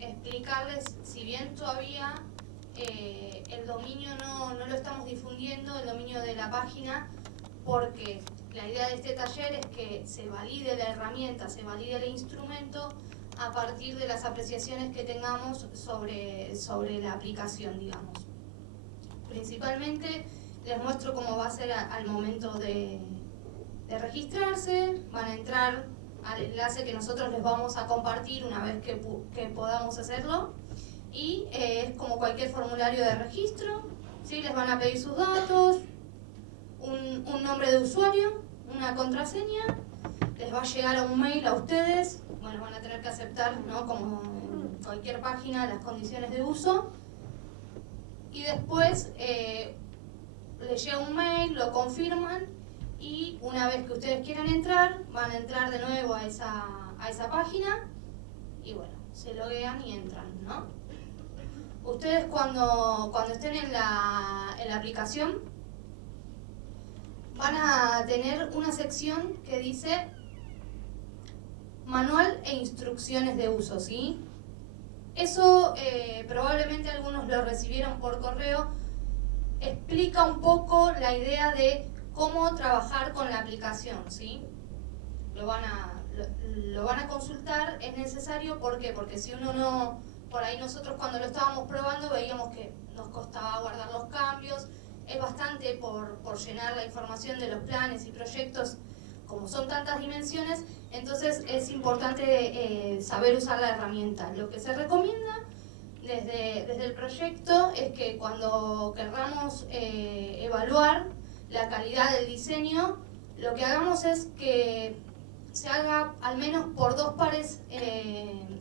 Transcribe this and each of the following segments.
explicarles, si bien todavía el dominio no lo estamos difundiendo, el dominio de la página, porque la idea de este taller es que se valide la herramienta, se valide el instrumento a partir de las apreciaciones que tengamos sobre la aplicación, digamos. Principalmente les muestro cómo va a ser al momento de registrarse. Van a entrar al enlace que nosotros les vamos a compartir una vez que podamos hacerlo, y es como cualquier formulario de registro, ¿sí? Les van a pedir sus datos, un nombre de usuario, una contraseña, les va a llegar a un mail a ustedes. Bueno, van a tener que aceptar, ¿no?, como en cualquier página, las condiciones de uso, y después les llega un mail, lo confirman, y una vez que ustedes quieran entrar, van a entrar de nuevo a esa página y bueno, se loguean y entran, ¿no? Ustedes cuando estén en la aplicación van a tener una sección que dice manual e instrucciones de uso, ¿sí? Eso probablemente algunos lo recibieron por correo. Explica un poco la idea de cómo trabajar con la aplicación, ¿sí? Lo van a consultar, es necesario. ¿Por qué? Porque si uno no, por ahí nosotros cuando lo estábamos probando veíamos que nos costaba guardar los cambios, es bastante por llenar la información de los planes y proyectos, como son tantas dimensiones, entonces es importante saber usar la herramienta. Lo que se recomienda desde el proyecto es que cuando querramos evaluar la calidad del diseño, lo que hagamos es que se haga al menos por dos pares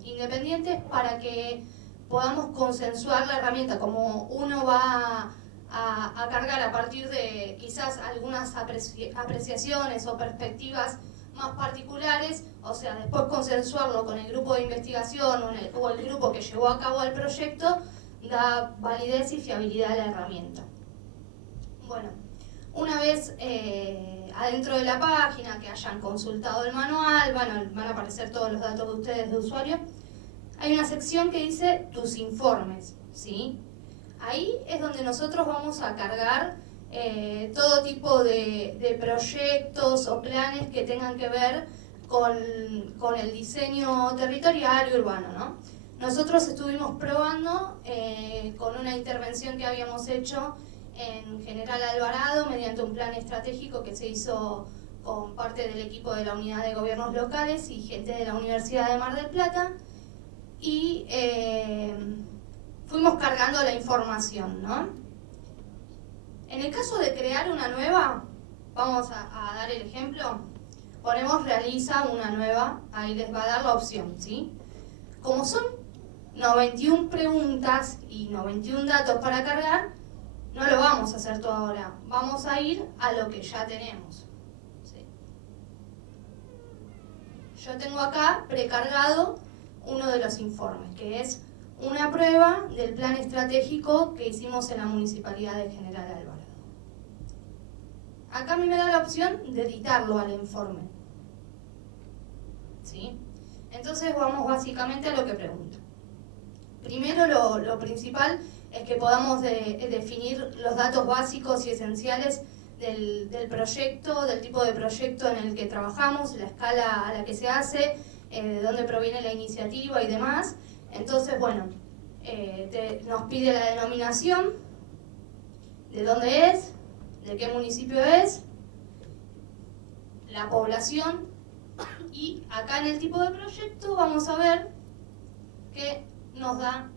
independientes para que podamos consensuar la herramienta. Como uno va a cargar a partir de quizás algunas apreciaciones o perspectivas más particulares, o sea, después consensuarlo con el grupo de investigación o el grupo que llevó a cabo el proyecto, da validez y fiabilidad a la herramienta. Bueno, una vez adentro de la página, que hayan consultado el manual, van a aparecer todos los datos de ustedes de usuario. Hay una sección que dice tus informes, ¿sí? Ahí es donde nosotros vamos a cargar todo tipo de proyectos o planes que tengan que ver con el diseño territorial y urbano, ¿no? Nosotros estuvimos probando con una intervención que habíamos hecho en General Alvarado mediante un plan estratégico que se hizo con parte del equipo de la Unidad de Gobiernos Locales y gente de la Universidad de Mar del Plata, y fuimos cargando la información, ¿no? En el caso de crear una nueva, vamos a dar el ejemplo, ponemos realiza una nueva, ahí les va a dar la opción, ¿sí? Como son 91 preguntas y 91 datos para cargar, no lo vamos a hacer todo ahora, vamos a ir a lo que ya tenemos, ¿sí? Yo tengo acá precargado uno de los informes, que es una prueba del plan estratégico que hicimos en la Municipalidad de General Alvarado. Acá a mí me da la opción de editarlo al informe, ¿sí? Entonces vamos básicamente a lo que pregunto. Primero lo principal es que podamos definir los datos básicos y esenciales del proyecto, del tipo de proyecto en el que trabajamos, la escala a la que se hace, de dónde proviene la iniciativa y demás. Entonces, bueno, nos pide la denominación, de dónde es, de qué municipio es, la población, y acá en el tipo de proyecto vamos a ver que nos da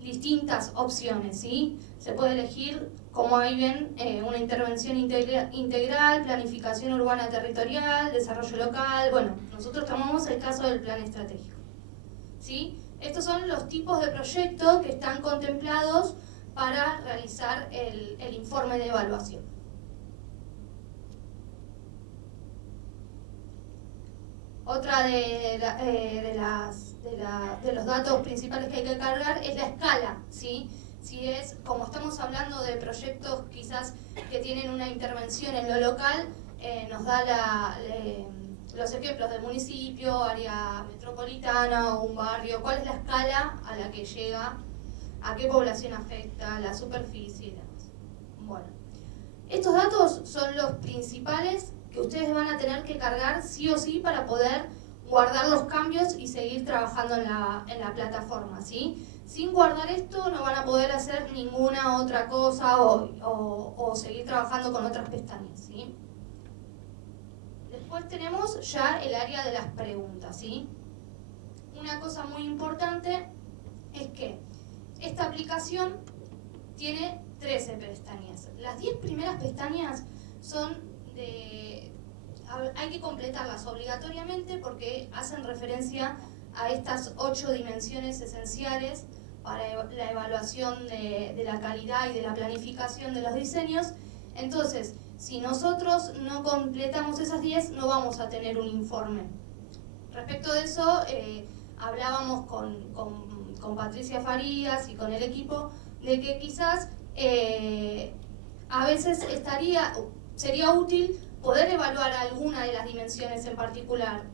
distintas opciones, ¿sí? Se puede elegir, como ahí ven, una intervención integral, planificación urbana territorial, desarrollo local. Bueno, nosotros tomamos el caso del plan estratégico, ¿sí? Estos son los tipos de proyectos que están contemplados para realizar el informe de evaluación. Otra de los datos principales que hay que cargar es la escala, ¿sí? Si es, como estamos hablando de proyectos quizás que tienen una intervención en lo local, nos da los ejemplos del municipio, área metropolitana o un barrio, cuál es la escala a la que llega, a qué población afecta, la superficie y demás. Bueno, estos datos son los principales que ustedes van a tener que cargar sí o sí para poder guardar los cambios y seguir trabajando en la plataforma, ¿sí? Sin guardar esto no van a poder hacer ninguna otra cosa o seguir trabajando con otras pestañas, ¿sí? Después tenemos ya el área de las preguntas, ¿sí? Una cosa muy importante es que esta aplicación tiene 13 pestañas. Las 10 primeras pestañas son hay que completarlas obligatoriamente porque hacen referencia a estas 8 dimensiones esenciales para la evaluación de la calidad y de la planificación de los diseños. Entonces, si nosotros no completamos esas 10, no vamos a tener un informe. Respecto de eso, hablábamos con Patricia Farías y con el equipo de que quizás a veces sería útil poder evaluar alguna de las dimensiones en particular,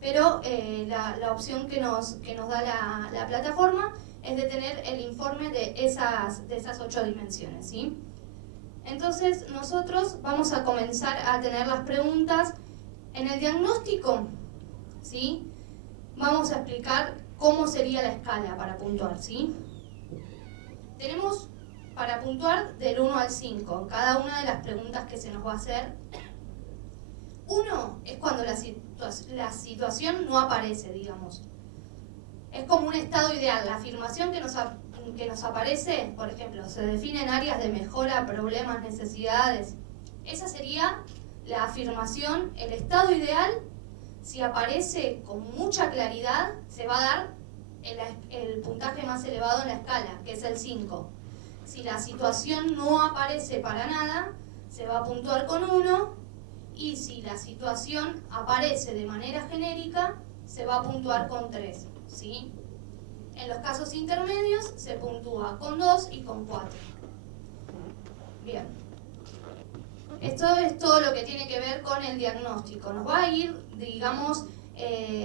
pero la opción que nos da la plataforma es de tener el informe de esas 8 dimensiones, ¿sí? Entonces nosotros vamos a comenzar a tener las preguntas. En el diagnóstico, ¿sí? Vamos a explicar cómo sería la escala para puntuar, ¿sí? Tenemos para puntuar del 1 al 5, cada una de las preguntas que se nos va a hacer. 1 es cuando la situación no aparece, digamos. Es como un estado ideal. La afirmación que nos aparece, por ejemplo, se definen áreas de mejora, problemas, necesidades. Esa sería la afirmación, el estado ideal. Si aparece con mucha claridad, se va a dar el puntaje más elevado en la escala, que es el 5. Si la situación no aparece para nada, se va a puntuar con 1, y si la situación aparece de manera genérica, se va a puntuar con 3, ¿sí? En los casos intermedios se puntúa con 2 y con 4. Bien. Esto es todo lo que tiene que ver con el diagnóstico. Nos va a ir, digamos,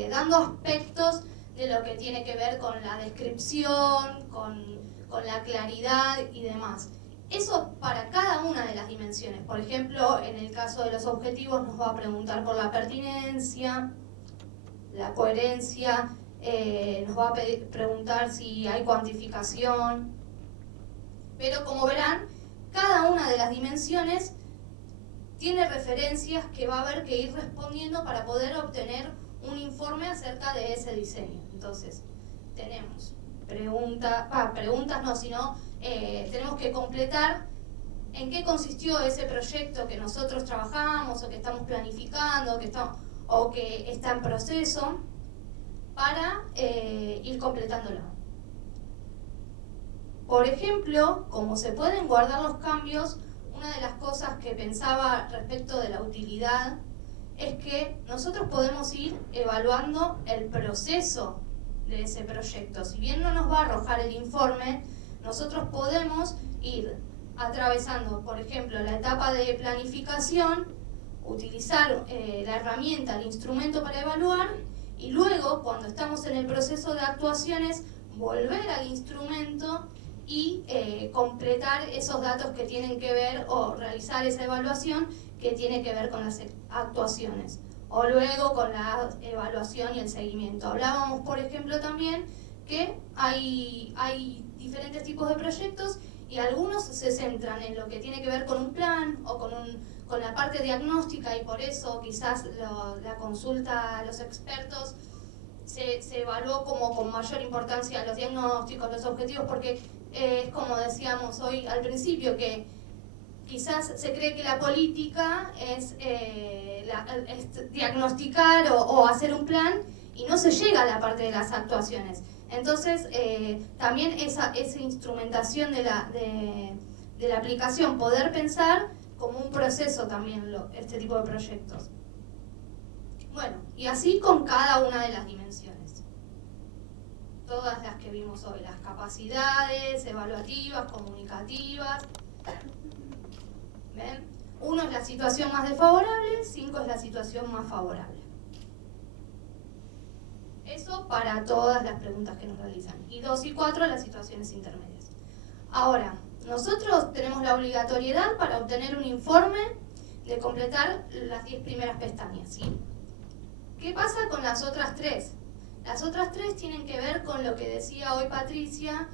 dando aspectos de lo que tiene que ver con la descripción, con la claridad y demás. Eso para cada una de las dimensiones. Por ejemplo, en el caso de los objetivos nos va a preguntar por la pertinencia, la coherencia, nos va a preguntar si hay cuantificación. Pero como verán, cada una de las dimensiones tiene referencias que va a haber que ir respondiendo para poder obtener un informe acerca de ese diseño. Entonces, tenemos preguntas no, sino tenemos que completar en qué consistió ese proyecto que nosotros trabajamos o que estamos planificando o que está en proceso para ir completándolo. Por ejemplo, como se pueden guardar los cambios, una de las cosas que pensaba respecto de la utilidad es que nosotros podemos ir evaluando el proceso de ese proyecto. Si bien no nos va a arrojar el informe, nosotros podemos ir atravesando, por ejemplo, la etapa de planificación, utilizar la herramienta, el instrumento para evaluar, y luego, cuando estamos en el proceso de actuaciones, volver al instrumento y completar esos datos que tienen que ver, o realizar esa evaluación que tiene que ver con las actuaciones, o luego con la evaluación y el seguimiento. Hablábamos, por ejemplo, también que hay diferentes tipos de proyectos y algunos se centran en lo que tiene que ver con un plan o con la parte diagnóstica, y por eso quizás la consulta a los expertos se evaluó como con mayor importancia los diagnósticos, los objetivos, porque es como decíamos hoy al principio, que quizás se cree que la política es diagnosticar o hacer un plan, y no se llega a la parte de las actuaciones. Entonces, también esa instrumentación de la aplicación, poder pensar como un proceso también este tipo de proyectos. Bueno, y así con cada una de las dimensiones. Todas las que vimos hoy, las capacidades evaluativas, comunicativas. ¿Ven? 1 es la situación más desfavorable, 5 es la situación más favorable. Eso para todas las preguntas que nos realizan. Y 2 y 4, las situaciones intermedias. Ahora, nosotros tenemos la obligatoriedad para obtener un informe de completar las 10 primeras pestañas, ¿sí? ¿Qué pasa con las otras 3? Las otras 3 tienen que ver con lo que decía hoy Patricia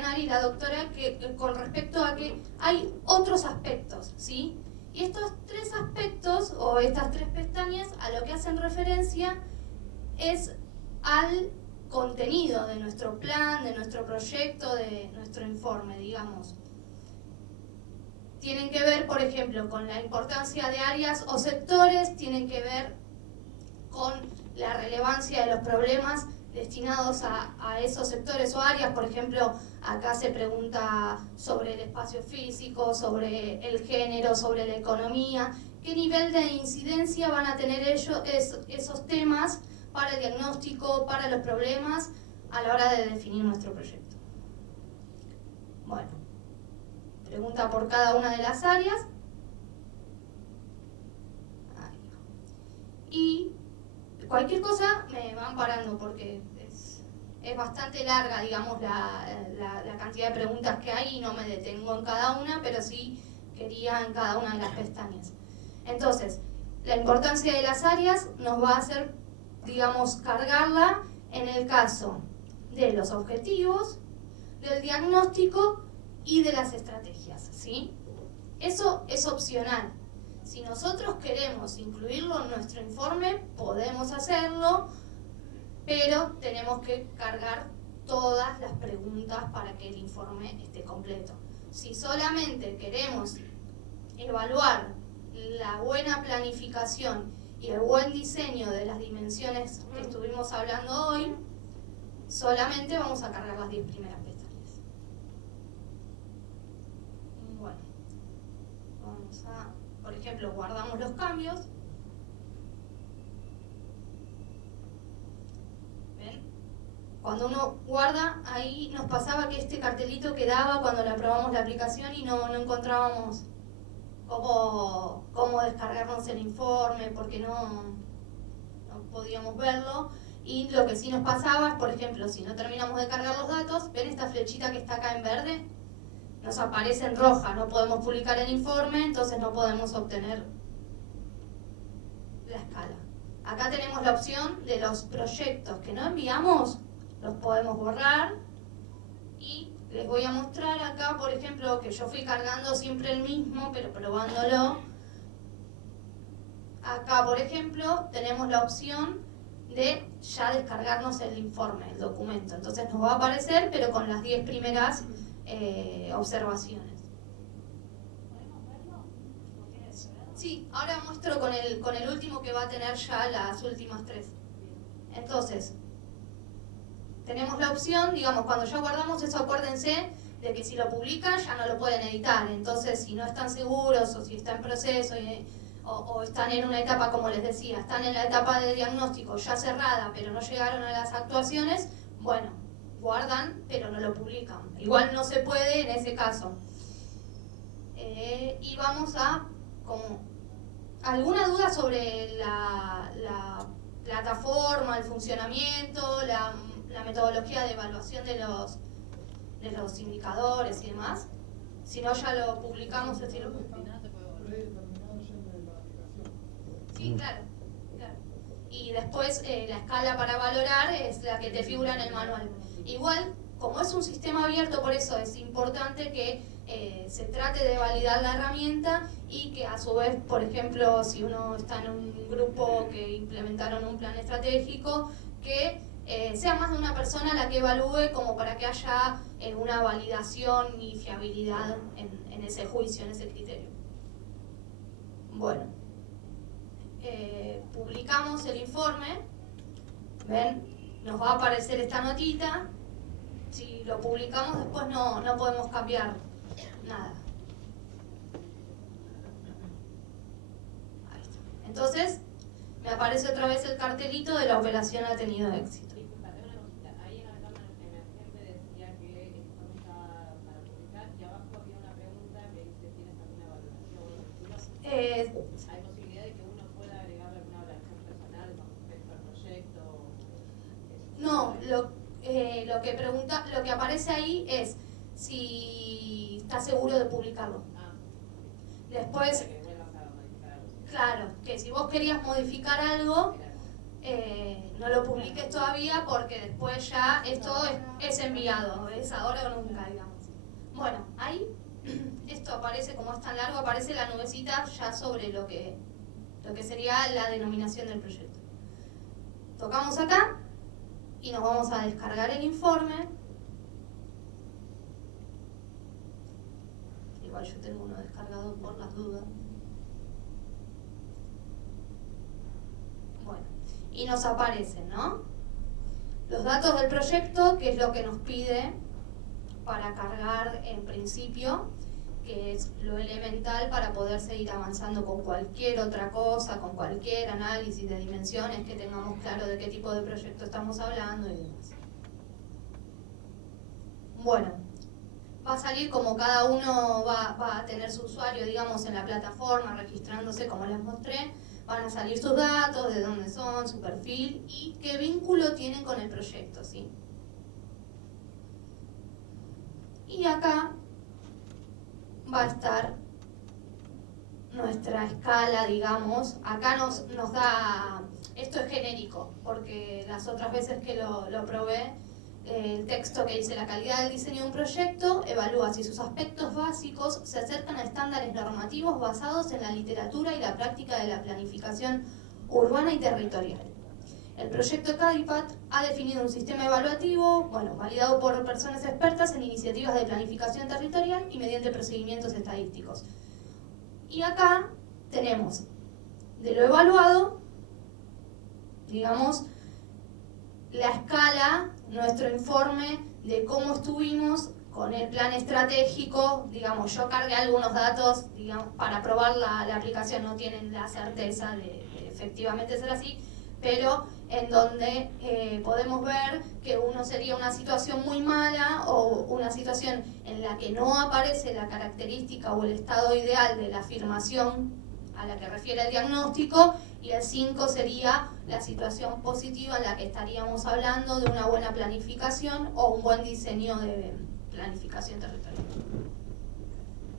Nari, la doctora, que con respecto a que hay otros aspectos, ¿sí? Y estos 3 aspectos, o estas 3 pestañas, a lo que hacen referencia es al contenido de nuestro plan, de nuestro proyecto, de nuestro informe, digamos. Tienen que ver, por ejemplo, con la importancia de áreas o sectores, tienen que ver con la relevancia de los problemas destinados a esos sectores o áreas. Por ejemplo, acá se pregunta sobre el espacio físico, sobre el género, sobre la economía. ¿Qué nivel de incidencia van a tener esos temas para el diagnóstico, para los problemas, a la hora de definir nuestro proyecto? Bueno, pregunta por cada una de las áreas. Y cualquier cosa me van parando porque es bastante larga, digamos, la cantidad de preguntas que hay y no me detengo en cada una, pero sí quería en cada una de las pestañas. Entonces, la importancia de las áreas nos va a hacer, digamos, cargarla en el caso de los objetivos, del diagnóstico y de las estrategias, ¿sí? Eso es opcional. Si nosotros queremos incluirlo en nuestro informe, podemos hacerlo, pero tenemos que cargar todas las preguntas para que el informe esté completo. Si solamente queremos evaluar la buena planificación y el buen diseño de las dimensiones que estuvimos hablando hoy, solamente vamos a cargar las 10 primeras pestañas. Bueno, vamos a... Por ejemplo, guardamos los cambios. ¿Ven? Cuando uno guarda, ahí nos pasaba que este cartelito quedaba cuando le aprobamos la aplicación y no encontrábamos cómo descargarnos el informe porque no podíamos verlo. Y lo que sí nos pasaba es, por ejemplo, si no terminamos de cargar los datos, ¿ven esta flechita que está acá en verde? Nos aparece en roja, no podemos publicar el informe, entonces no podemos obtener la escala. Acá tenemos la opción de los proyectos que no enviamos, los podemos borrar. Y les voy a mostrar acá, por ejemplo, que yo fui cargando siempre el mismo, pero probándolo. Acá, por ejemplo, tenemos la opción de ya descargarnos el informe, el documento. Entonces nos va a aparecer, pero con las 10 primeras observaciones. ¿Podemos verlo? Sí, ahora muestro con el último que va a tener ya las últimas 3. Entonces, tenemos la opción, digamos, cuando ya guardamos eso, acuérdense de que si lo publican ya no lo pueden editar. Entonces, si no están seguros o si está en proceso o están en una etapa, como les decía, están en la etapa de diagnóstico ya cerrada, pero no llegaron a las actuaciones, bueno, guardan, pero no lo publican. Igual no se puede en ese caso. Y vamos a, como, ¿alguna duda sobre la plataforma, el funcionamiento, la metodología de evaluación de los indicadores y demás? Si no, ya lo publicamos. Sí, claro. Y después la escala para valorar es la que te figura en el manual. Igual, como es un sistema abierto, por eso es importante que se trate de validar la herramienta y que a su vez, por ejemplo, si uno está en un grupo que implementaron un plan estratégico, que sea más de una persona la que evalúe, como para que haya una validación y fiabilidad en ese juicio, en ese criterio. Bueno, publicamos el informe, ¿ven? Nos va a aparecer esta notita. Si lo publicamos después no podemos cambiar nada. Ahí está. Entonces, me aparece otra vez el cartelito de la operación ha tenido éxito. Ahí en la etapa emergente decía que el informe estaba para publicar y abajo había una pregunta que dice: ¿tienes alguna valoración? ¿Hay posibilidad de que uno pueda agregar alguna valoración personal con respecto al proyecto? lo que aparece ahí es si está seguro de publicarlo. Después, Que vuelvas a modificar algo. claro, que si vos querías modificar algo, no lo publiques todavía porque después ya esto es enviado, es ahora o nunca, digamos. Bueno, ahí esto aparece, como es tan largo, aparece la nubecita ya sobre lo que sería la denominación del proyecto. Tocamos acá y nos vamos a descargar el informe. Igual yo tengo uno descargado por las dudas. Bueno, y nos aparecen, ¿no? Los datos del proyecto, que es lo que nos pide para cargar en principio, que es lo elemental para poder seguir avanzando con cualquier otra cosa, con cualquier análisis de dimensiones, que tengamos claro de qué tipo de proyecto estamos hablando y demás. Bueno, va a salir como cada uno va a tener su usuario, digamos, en la plataforma, registrándose como les mostré. Van a salir sus datos, de dónde son, su perfil y qué vínculo tienen con el proyecto, ¿sí? Y acá va a estar nuestra escala, digamos. Acá nos da, esto es genérico, porque las otras veces que lo probé, el texto que dice la calidad del diseño de un proyecto evalúa si sus aspectos básicos se acercan a estándares normativos basados en la literatura y la práctica de la planificación urbana y territorial. El proyecto CADIPAT ha definido un sistema evaluativo, validado por personas expertas en iniciativas de planificación territorial y mediante procedimientos estadísticos. Y acá tenemos de lo evaluado, digamos, la escala, nuestro informe de cómo estuvimos con el plan estratégico. Digamos, yo cargué algunos datos, digamos, para probar la aplicación, no tienen la certeza de efectivamente ser así, pero en donde podemos ver que uno sería una situación muy mala o una situación en la que no aparece la característica o el estado ideal de la afirmación a la que refiere el diagnóstico, y el 5 sería la situación positiva en la que estaríamos hablando de una buena planificación o un buen diseño de planificación territorial.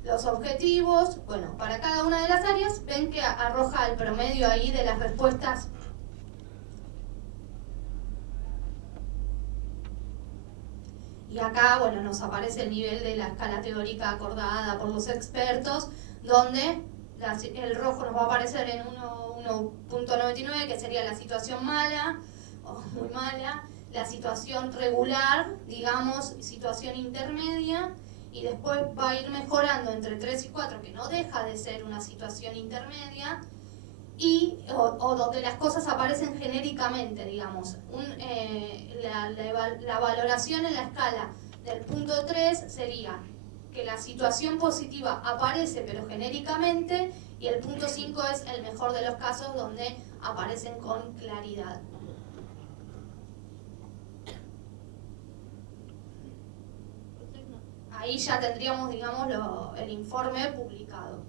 Los objetivos, para cada una de las áreas, ven que arroja el promedio ahí de las respuestas. Y acá, nos aparece el nivel de la escala teórica acordada por los expertos, donde el rojo nos va a aparecer en 1.99, que sería la situación mala, o muy mala, la situación regular, digamos, situación intermedia, y después va a ir mejorando entre 3 y 4, que no deja de ser una situación intermedia, o donde las cosas aparecen genéricamente, digamos. La valoración en la escala del punto 3 sería que la situación positiva aparece pero genéricamente, y el punto 5 es el mejor de los casos, donde aparecen con claridad. Ahí ya tendríamos, digamos, el informe publicado.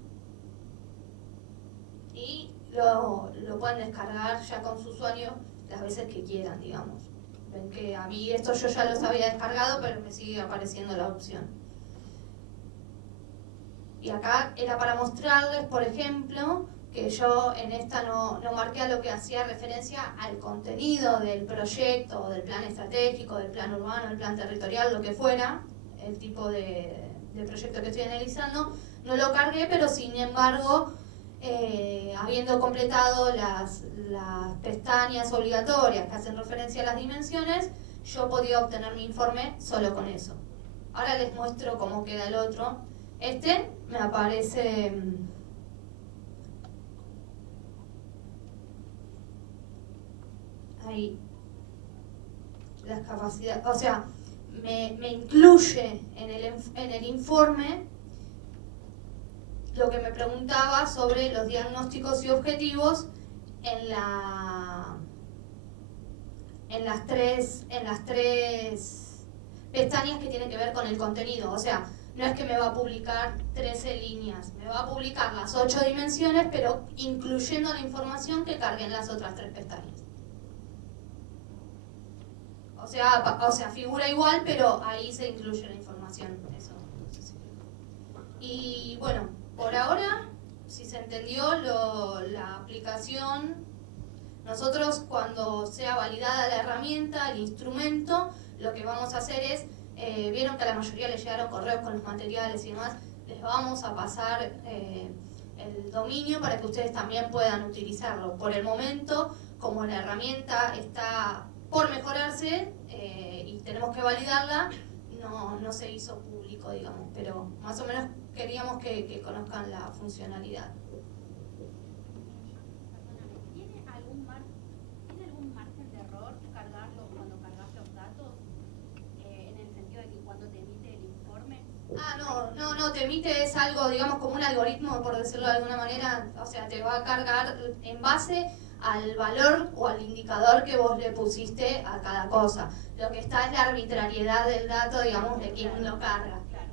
Y lo pueden descargar ya con su usuario las veces que quieran, digamos. Ven que a mí esto yo ya los había descargado, pero me sigue apareciendo la opción. Y acá era para mostrarles, por ejemplo, que yo en esta no marqué a lo que hacía referencia al contenido del proyecto, del plan estratégico, del plan urbano, del plan territorial, lo que fuera, el tipo de proyecto que estoy analizando. No lo cargué, pero sin embargo, habiendo completado las pestañas obligatorias que hacen referencia a las dimensiones, yo podía obtener mi informe solo con eso. Ahora les muestro cómo queda el otro. Este me aparece ahí las capacidades, o sea, me incluye en el informe lo que me preguntaba sobre los diagnósticos y objetivos en las tres pestañas que tienen que ver con el contenido. O sea, no es que me va a publicar 13 líneas, me va a publicar las 8 dimensiones, pero incluyendo la información que carguen las otras 3 pestañas. O sea, figura igual, pero ahí se incluye la información. Eso, no sé si... Y bueno, por ahora, si se entendió, la aplicación, nosotros cuando sea validada la herramienta, el instrumento, lo que vamos a hacer es, vieron que a la mayoría les llegaron correos con los materiales y demás, les vamos a pasar el dominio para que ustedes también puedan utilizarlo. Por el momento, como la herramienta está por mejorarse y tenemos que validarla, no se hizo público, digamos, pero más o menos queríamos que conozcan la funcionalidad. ¿Tiene algún margen de error cargarlo cuando cargas los datos? En el sentido de que cuando te emite el informe. No, te emite es algo, digamos, como un algoritmo, por decirlo de alguna manera, o sea, te va a cargar en base al valor o al indicador que vos le pusiste a cada cosa. Lo que está es la arbitrariedad del dato, digamos, de quién lo carga. Claro,